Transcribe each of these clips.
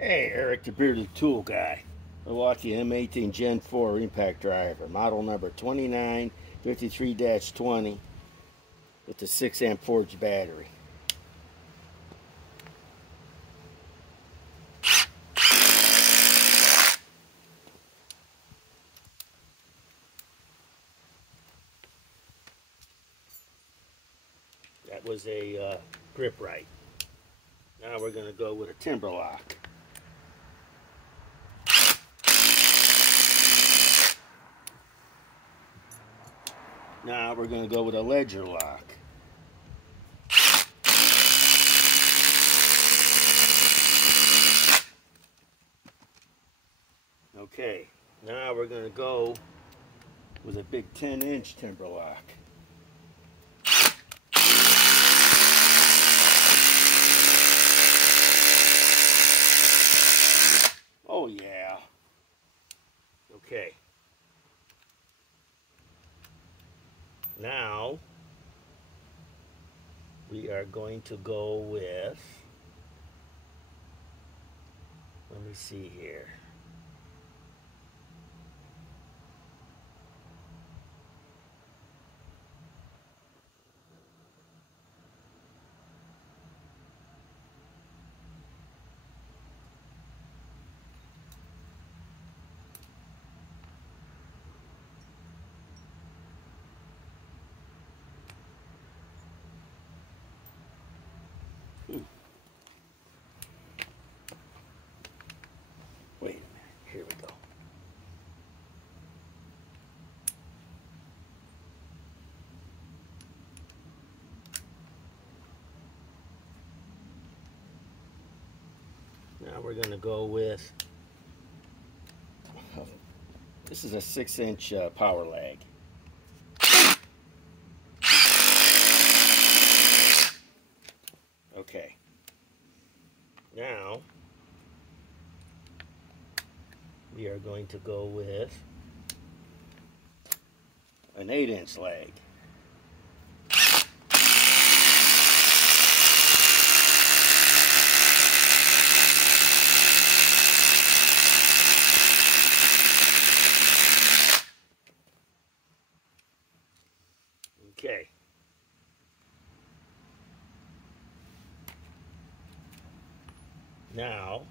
Hey, Eric the Bearded Tool Guy. Milwaukee M18 Gen 4 impact driver, model number 2953-20 with the 6 amp forged battery. That was a grip right. Now we're going to go with a timber lock. Now we're going to go with a ledger lock. Okay, now we're going to go with a big 10-inch timber lock. Oh yeah. Okay. Now we are going to go with, let me see here. Wait a minute, here we go. Now we're going to go with, this is a 6-inch power lag. Okay. Now we are going to go with an 8-inch lag. Okay. Now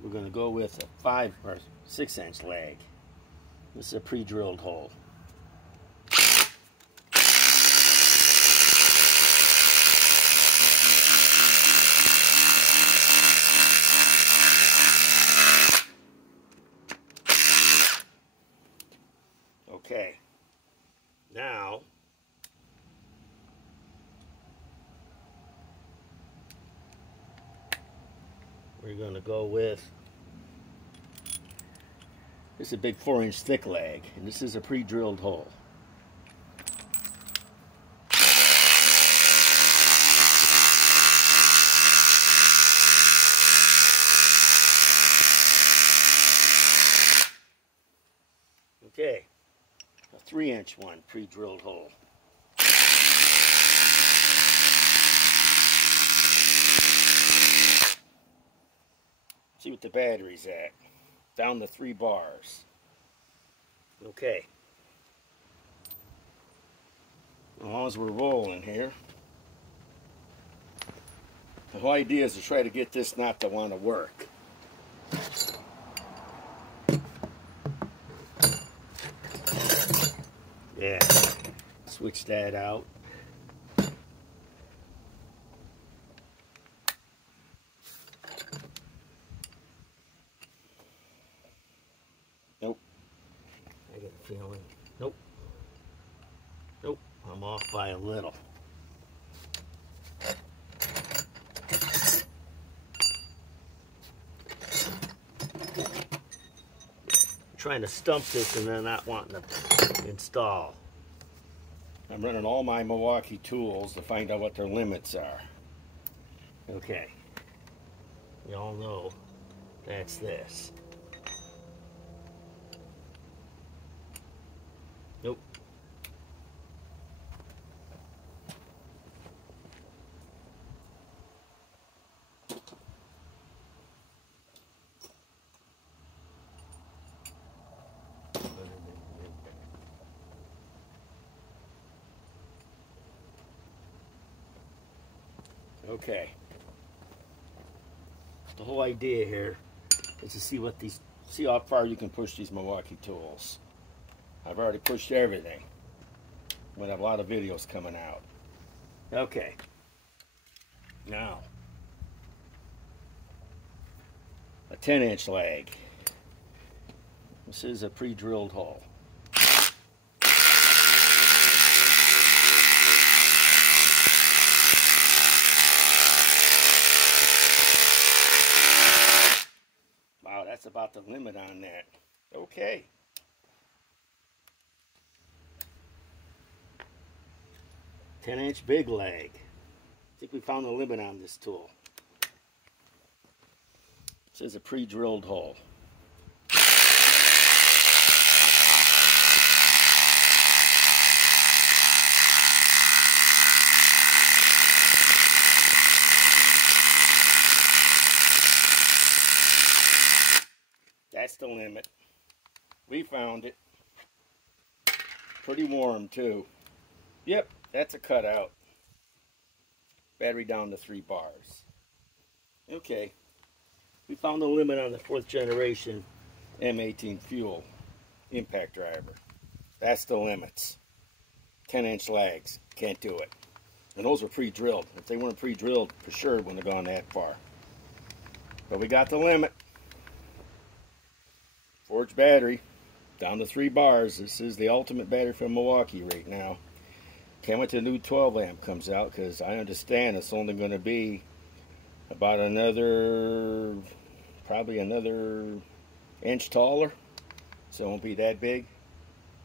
we're going to go with a 5 or 6-inch lag. This is a pre-drilled hole. Okay. Now we're going to go with, this is a big 4-inch thick lag, and this is a pre-drilled hole. Okay, a 3-inch one, pre-drilled hole. See what the battery's at. Down to 3 bars. Okay. As long as we're rolling here. The whole idea is to try to get this not to want to work. Yeah. Switch that out. Nope. I get a feeling. Nope. Nope. I'm off by a little. I'm trying to stump this and then not wanting to install. I'm running all my Milwaukee tools to find out what their limits are. Okay. You all know that's this. Nope. Okay. The whole idea here is to see how far you can push these Milwaukee tools. I've already pushed everything. I'm gonna have a lot of videos coming out. Okay. Now, a 10-inch lag. This is a pre-drilled hole. Wow, that's about the limit on that. Okay. "10-inch big lag." I think we found the limit on this tool. This is a pre-drilled hole. That's the limit. We found it. Pretty warm too. Yep, that's a cutout. Battery down to 3 bars. Okay. We found the limit on the 4th generation M18 fuel impact driver. That's the limits. 10-inch lags. Can't do it. And those were pre-drilled. If they weren't pre-drilled, for sure it wouldn't have gone that far. But we got the limit. 4-inch battery, down to 3 bars. This is the ultimate battery from Milwaukee right now. Can't wait till the new 12 amp comes out, because I understand it's only going to be about probably another inch taller. So it won't be that big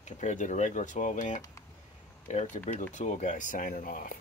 compared to the regular 12 amp. Eric the Brito Tool Guy signing off.